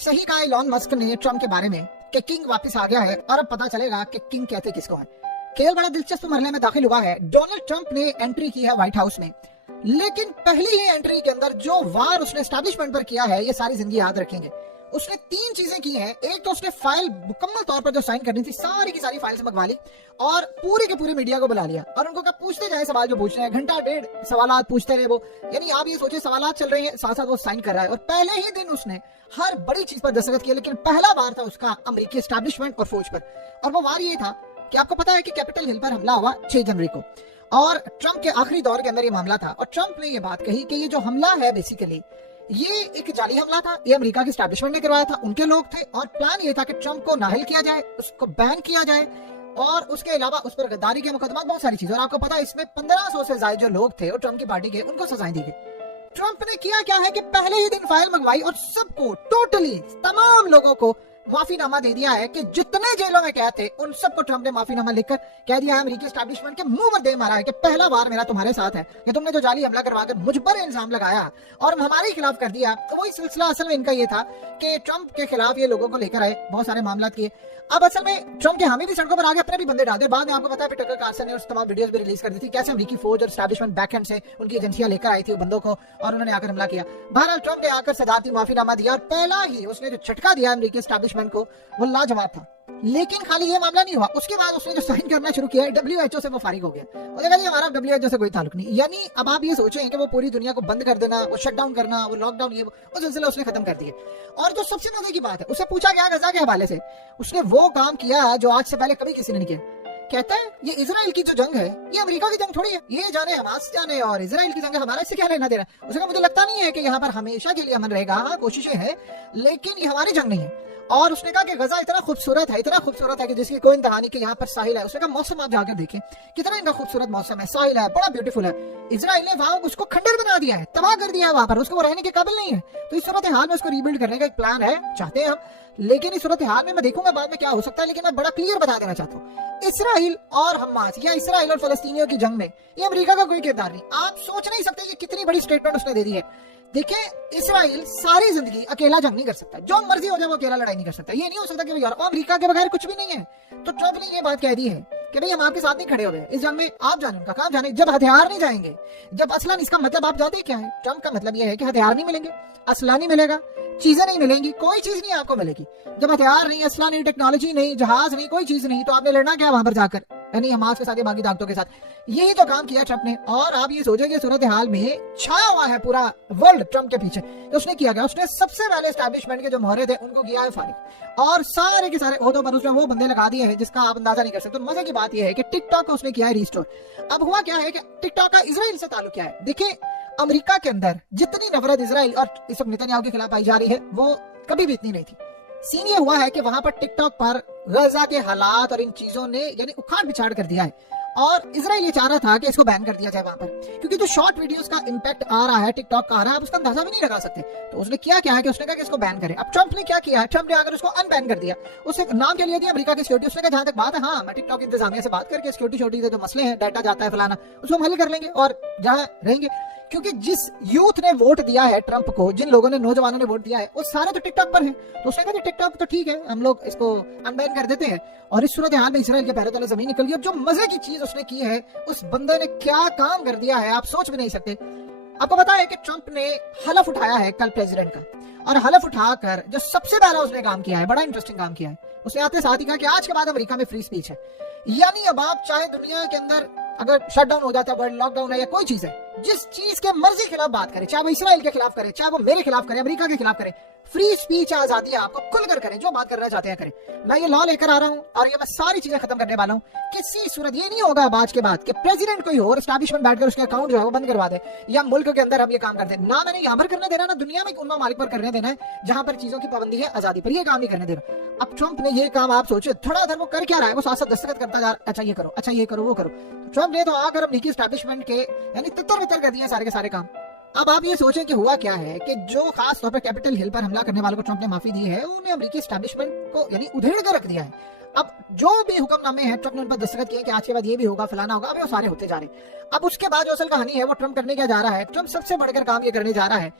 सही कहा Elon Musk ने ट्रम्प के बारे में कि किंग वापस आ गया है और अब पता चलेगा कि किंग कहते किसको है। खेल बड़ा दिलचस्प मरहले में दाखिल हुआ है। डोनाल्ड ट्रंप ने एंट्री की है व्हाइट हाउस में, लेकिन पहली ही एंट्री के अंदर जो वार उसने एस्टैब्लिशमेंट पर किया है ये सारी जिंदगी याद रखेंगे। उसने 3 चीजें की हैं। एक तो उसने फाइल मुकम्मल तौर पर जो साइन करनी थी सारी की सारी फाइल से मंगवा ली और पूरे के पूरे मीडिया को बुला लिया और उनको कहा पूछते जाए सवाल जो पूछ रहे हैं, घंटा डेढ़ सवाल पूछते रहे वो। यानी आप ये सोचिए सवाल चल रहे हैं, साथ साथ वो साइन कर रहा है। और पहले ही दिन उसने हर बड़ी चीज पर दस्तखत किया, लेकिन पहला बार था उसका अमेरिकी एस्टैब्लिशमेंट और फौज पर। और वो वार ये था कि आपको पता है कि कैपिटल हिल पर हमला हुआ 6 जनवरी को और ट्रंप के आखिरी दौर के अंदर ये मामला था। और ट्रंप ने ये बात कही कि ये जो हमला है बेसिकली ये एक जाली हमला था, ये अमेरिका की एस्टैब्लिशमेंट ने करवाया था, उनके लोग थे और प्लान ये था कि ट्रंप को नाहल किया जाए, उसको बैन किया जाए और उसके अलावा उस पर गद्दारी के मुकदमा, बहुत सारी चीजें। और आपको पता है इसमें 1500 से ज्यादा जो लोग थे और ट्रंप की पार्टी के, उनको सजाएं दी गई। ट्रंप ने किया क्या है कि पहले ही दिन फाइल मंगवाई और सबको टोटली तमाम लोगों को माफीनामा दे दिया है कि जितने जेलों में कैद थे उन सबको ट्रंप ने माफीनामा लिखकर कह दिया है, अमेरिकी एस्टैब्लिशमेंट के मुंह पर दे मारा है कि पहला बार मेरा तुम्हारे साथ है कि तुमने जो जाली हमला करवाकर मुझ पर इल्जाम लगाया और हमारे खिलाफ कर दिया। तो वही सिलसिला असल में इनका ये था कि ट्रंप के खिलाफ ये लोगों को लेकर आए, बहुत सारे मामला किए। अब असल में ट्रंप के हामी भी सड़कों पर आगे अपने भी बंदे डाल दिए। बाद में आपको पता है टकर कार्सन ने उस तमाम वीडियोस भी रिलीज कर दी थी कैसे अमेरिकी फौज और एस्टैब्लिशमेंट बैकएंड से उनकी एजेंसियां लेकर आई थी बंदों को और उन्होंने आकर हमला किया। बहरहाल ट्रंप ने आकर सदारती माफीनामा दिया और पहला ही उसने जो झटका दिया अमेरिकी एस्टैब्लिशमेंट को वो लाजवाब था। लेकिन खाली ये मामला नहीं हुआ, उसके बाद उसने जो साइन करना शुरू किया WHO से वो फारिग हो गया। उसने कहा हमारा WHO से कोई ताल्लुक नहीं। यानी अब आप ये सोचें कि वो पूरी दुनिया को बंद कर देना, वो शटडाउन करना, वो लॉकडाउन, ये वो सिलसिला उसने खत्म कर दिया। और जो सबसे मजे की बात है, उससे पूछा गया गजा के हवाले से, उसने वो काम किया जो आज से पहले कभी किसी ने नहीं किया। कहता है ये इजराइल की जो जंग है ये अमेरिका की जंग थोड़ी है, ये जाने हमास जाने और इजराइल की जंग है, हमारा इससे क्या लेना देना। उसने कहा मुझे लगता नहीं है कि यहाँ पर हमेशा के लिए अमन रहेगा, हाँ कोशिशें हैं लेकिन ये हमारी जंग नहीं है। और उसने कहा कि गजा इतना खूबसूरत है कि जिसकी कोई इंतहा नहीं कि यहाँ पर साहिल है। उसने कहा मौसम आप जाकर देखें कितना इनका खूबसूरत मौसम है, साहिल है, बड़ा ब्यूटीफुल है। इजराइल ने वहां उसको खंडर बना दिया है, तबाह कर दिया है, वहां पर उसको वो रहने के काबिल नहीं है। तो इस सूरत हाल में उसको रीबिल्ड करने का एक प्लान है, चाहते हैं हम। लेकिन इस सूरत हाल में मैं देखूंगा बाद में क्या हो सकता है, लेकिन मैं बड़ा क्लियर बता देना चाहता हूँ, इसराइल और हमास या इसराइल और फलस्तीनियों की जंग में ये अमेरिका का कोई किरदार नहीं। आप सोच नहीं सकते कि कितनी बड़ी स्टेटमेंट उसने दे दी है। देखिए इसराइल सारी जिंदगी अकेला जंग नहीं कर सकता, जो मर्जी हो जाए वो अकेला लड़ाई नहीं कर सकता। ये नहीं हो सकता कि यार अमेरिका के बगैर कुछ भी नहीं है। तो ट्रंप ने ये बात कह दी है कि भाई हम आपके साथ नहीं खड़े हो गए इस जंग में, आप जाने उनका काम जाने। जब हथियार नहीं जाएंगे, जब असलन, इसका मतलब आप जानते क्या है, ट्रंप का मतलब ये है कि हथियार नहीं मिलेंगे, असला नहीं मिलेगा, चीजें नहीं मिलेंगी, कोई चीज नहीं आपको मिलेगी। जब हथियार नहीं, असला नहीं, टेक्नोलॉजी नहीं, जहाज नहीं, कोई चीज नहीं, तो आपने लड़ना क्या वहां पर जाकर, यानी हमास के साथ या बाकी ताकतों के साथ। यही तो काम किया ट्रंप ने। और आप ये सोचे कि सूरत हाल में छाया हुआ है पूरा वर्ल्ड ट्रंप के पीछे। तो उसने किया क्या, उसने सबसे पहले एस्टैब्लिशमेंट के जो मोहरे थे उनको किया है फारिग और सारे के सारे ओहदों पर उसने वो बंदे लगा दिए हैं जिसका आप अंदाजा नहीं कर सकते। तो मजे की बात यह है कि टिकटॉक को उसने किया है रिस्टोर। अब हुआ क्या है कि टिकटॉक का इजराइल से ताल्लुक क्या है। देखिए अमेरिका के अंदर जितनी नफरत इजराइल और इस वक्त नेतन्याहू के खिलाफ पाई जा रही है वो कभी भी इतनी नहीं थी। सीन ये हुआ है कि वहां पर टिकटॉक पर गजा के हालात और इन चीजों ने यानी उखाड़ पिछाड़ कर दिया है और इजराइल ये चाह रहा था कि इसको बैन कर दिया जाए वहां पर, क्योंकि जो शॉर्ट वीडियोस का इंपैक्ट आ रहा है टिकटॉक का आ रहा है, आप उसका अंदाजा भी नहीं लगा सकते। तो उसने किया क्या है कि उसने कहा कि इसको बैन करें। अब ट्रंप ने क्या किया है, ट्रंप ने आकर उसको अनबैन कर दिया। उसने नाम क्या लिया दिया, अमेरिका की सिक्योरिटी। उसने कहा जहां तक बात है, हाँ मैं टिकटॉक इंतजामिया से बात करके सिक्योरिटी के जो मसले हैं, डाटा जाता है फलाना, उसको हम हल कर लेंगे और जहां रहेंगे। क्योंकि जिस यूथ ने वोट दिया है ट्रंप को, जिन लोगों ने, नौजवानों ने वोट दिया है, वो सारे तो टिकटॉक पर हैं। तो उसने कहा टिकटॉक तो ठीक है, हम लोग इसको अनबैन कर देते हैं। और इस सूरत हाल में इसराइल के पैरों तले जमीन निकल गई। और जो मजे की चीज उसने की है, उस बंदे ने क्या काम कर दिया है आप सोच भी नहीं सकते। आपको पता है कि ट्रंप ने हलफ उठाया है कल प्रेसिडेंट का, और हलफ उठाकर जो सबसे पहला उसने काम किया है, बड़ा इंटरेस्टिंग काम किया है। उसने आते साथ ही कहा कि आज के बाद अमेरिका में फ्री स्पीच है। यानी अब आप चाहे दुनिया के अंदर अगर शटडाउन हो जाता है, वर्ल्ड लॉकडाउन है या कोई चीज है, जिस चीज के मर्जी खिलाफ बात करें, चाहे वो इसराइल के खिलाफ करे, चाहे वो मेरे खिलाफ करे, अमेरिका के खिलाफ करे, फ्री स्पीच आजादी है, आपको खुलकर करें, जो बात करना चाहते हैं करें। मैं ये लॉ लेकर आ रहा हूँ और ये मैं सारी चीजें खत्म करने वाला हूँ। किसी सूरत ये नहीं होगा आज के बाद कि प्रेसिडेंट कोई और एस्टैब्लिशमेंट बैठकर उसके अकाउंट जो है वो बंद करवा दे या मुल्क के अंदर हम ये काम कर दे। ना मैंने यहाँ पर करने देना, ना दुनिया में उन ममालिक पर करने देना है जहां पर चीजों की पाबंदी है, आजादी पर, ये काम नहीं करने देना। अब ट्रंप ने ये काम, आप सोचिए धड़ाधड़ वो कर क्या रहा है, वो साथ साथ दस्तखत करता जा रहा है, अच्छा ये करो, अच्छा ये करो, वो करो। ट्रंप ने तो आकर अमेरिकी एस्टैब्लिशमेंट के यानी तितर बितर कर दिए सारे के सारे काम। अब आप ये सोचें कि हुआ क्या है कि जो खास तौर पर कैपिटल हिल पर हमला करने वालों को ट्रंप ने माफी दी है, उन्हें अमेरिकी एस्टैब्लिशमेंट को यानी उधेड़ कर रख दिया है। अब जो भी हुक्मनामे हैं ट्रंप ने उन पर दस्तखत किए कि आज के बाद ये भी होगा, फलाना होगा, अब वो सारे होते जा रहे हैं। अब उसके बाद जो असल कहानी है वो ट्रंप करने क्या जा रहा है, ट्रंप सबसे बढ़कर काम ये करने जा रहा है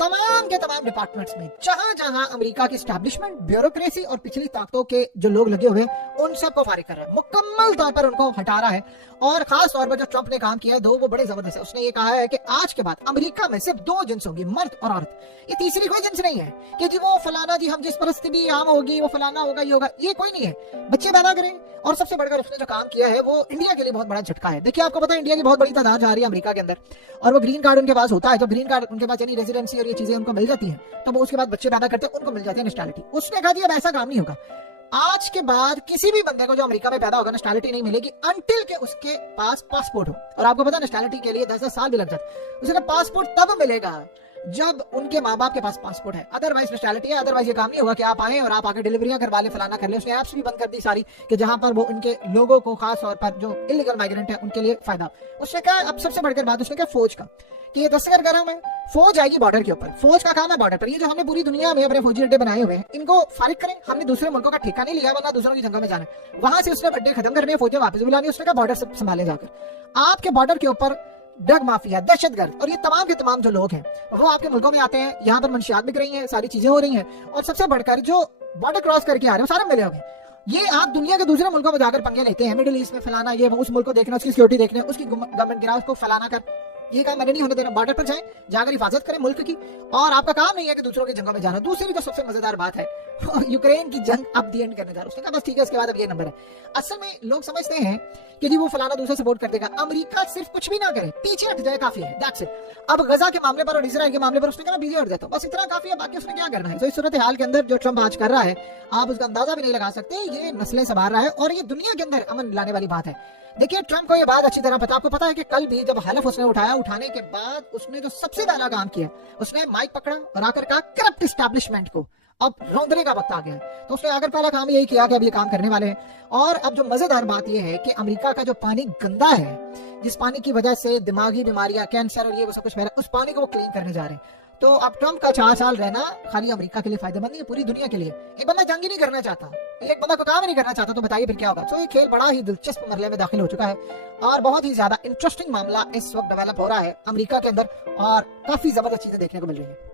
तमाम के तमाम डिपार्टमेंट्स में जहां जहां अमेरिका की एस्टैब्लिशमेंट, ब्यूरोक्रेसी और पिछली ताकतों के जो लोग लगे हुए हैं उन सबको फारिग कर रहा है, मुकम्मल तौर पर उनको हटा रहा है। और खास तौर पर जो ट्रंप ने काम किया है वो बड़े जबरदस्त है। उसने ये कहा है कि आज के बाद अमेरिका में सिर्फ 2 जिन्स होंगी, मर्द और औरत। ये तीसरी कोई जिन्स नहीं है कि जी वो फलाना जी हम जिस परिस्थिति भी आम होगी वो फलाना होगा, ये होगा, ये कोई नहीं है। बच्चे पैदा करें। और सबसे बढ़कर उसने जो काम किया है वो इंडिया के लिए बहुत बड़ा झटका है। देखिए आपको पता है इंडिया की बहुत बड़ी तादाद जा रही है अमेरिका के अंदर, और वो ग्रीन कार्ड उनके पास होता है। जब ग्रीन कार्ड उनके पास यानी रेजिडेंसी और ये चीजें उनको मिल जाती है तो वो उसके बाद बच्चे पैदा करते हैं, उनको मिल जाती है नेशनैलिटी। उसने कहा अब ऐसा काम नहीं होगा, आज के बाद किसी भी बंदे को जो अमेरिका में पैदा होगा नेशनैलिटी नहीं मिलेगी अंटिल के उसके पास पासपोर्ट हो। और आपको पता है नेशनैलिटी के लिए 10-10 साल भी लग जाते। उसका पासपोर्ट तब मिलेगा जब उनके माँ बाप के पास पासपोर्ट है, अदरवाइज नेशनैलिटी है। अदरवाइज ये काम नहीं होगा कि आप आए और आप आके डिलीवरियां करवा ले, फलाना कर ले। उसने ऐप्स भी बंद कर दी सारी कि जहां पर वो उनके लोगों को, खास तौर पर जो इलीगल माइग्रेंट है उनके लिए फायदा। उसने कहा अब सबसे बढ़कर बात उसने कहा फौज का, कि ये 10 गर्म है, फौज आएगी बॉर्डर के ऊपर। फौज का काम है बॉर्डर पर। ये जो हमने पूरी दुनिया में अपने फौजी अड्डे बनाए हुए हैं इनको फारिग करें। हमने दूसरे मुल्कों का ठेका नहीं लिया, वरना दूसरों की जंगों में जाना है। वहां से उसने अड्डे खत्म करने, फौजें वापस बुलानी। उसने कहा बॉर्डर से संभाले जाकर। आपके बॉर्डर के ऊपर ड्रग माफिया, दहशतगर्द और ये तमाम के तमाम जो लोग हैं वो आपके मुल्कों में आते हैं, यहाँ पर मंशियात बिक रही हैं, सारी चीजें हो रही हैं। और सबसे बढ़कर जो बॉर्डर क्रॉस करके आ रहे हैं सारे मिले होंगे। ये आप दुनिया के दूसरे मुल्कों में जाकर पंगे लेते हैं, मिडिल ईस्ट में फलाना, ये उस मुल्क को देखना, उसकी सिक्योरिटी देखना, उसकी गवर्नमेंट गिरा, उसको फलाना कर। ये काम मैंने नहीं होने देना। बॉर्डर पर जाएं, जाकर हिफाजत करें मुल्क की। और आपका काम नहीं है कि दूसरों की जंगों में जाना। दूसरी जो सबसे मजेदार बात है यूक्रेन की जंग अब दी एंड करने जा रहा है। उसने कहा बस ठीक है, इसके बाद अब ये नंबर है। असल में लोग समझते हैं कि जी वो फलाना दूसरा सपोर्ट कर देगा। अमेरिका सिर्फ कुछ भी ना करे, पीछे हट जाए काफी है, दैट्स इट। अब गजा के मामले पर और इजराइल के मामले पर उसने कहा पीछे हट जाता हूं, बस इतना काफी है, बाकी उसने क्या करना है। तो इस सूरत हाल के अंदर जो ट्रंप आज कर रहा है आप उसका अंदाजा भी नहीं लगा सकते। ये नस्लें संभाल रहा है और ये दुनिया के अंदर अमन लाने वाली बात है। देखिए ट्रंप को ये बात अच्छी तरह पता, आपको पता है कि कल भी जब हलफ उसने उठाया, उठाने के बाद उसने जो सबसे पहला काम किया उसने माइक पकड़ा और आकर कहा करप्ट एस्टैब्लिशमेंट को अब रौंदने का वक्त आ गया है। तो उसने आकर पहला काम यही किया कि अब ये काम करने वाले हैं। और अब जो मजेदार बात यह है कि अमेरिका का जो पानी गंदा है, जिस पानी की वजह से दिमागी बीमारियां, कैंसर और ये वो सब कुछ फैला, उस पानी को वो क्लीन करने जा रहे हैं। तो अब ट्रंप का 4 साल रहना खाली अमेरिका के लिए फायदेमंद नहीं है, पूरी दुनिया के लिए। एक बंदा जंग ही नहीं करना चाहता, एक बंदा को काम ही नहीं करना चाहता, तो बताइए फिर क्या होगा। तो ये खेल बड़ा ही दिलचस्प मरहले में दाखिल हो चुका है और बहुत ही ज्यादा इंटरेस्टिंग मामला इस वक्त डेवलप हो रहा है अमेरिका के अंदर और काफी जबरदस्त चीजें देखने को मिल रही है।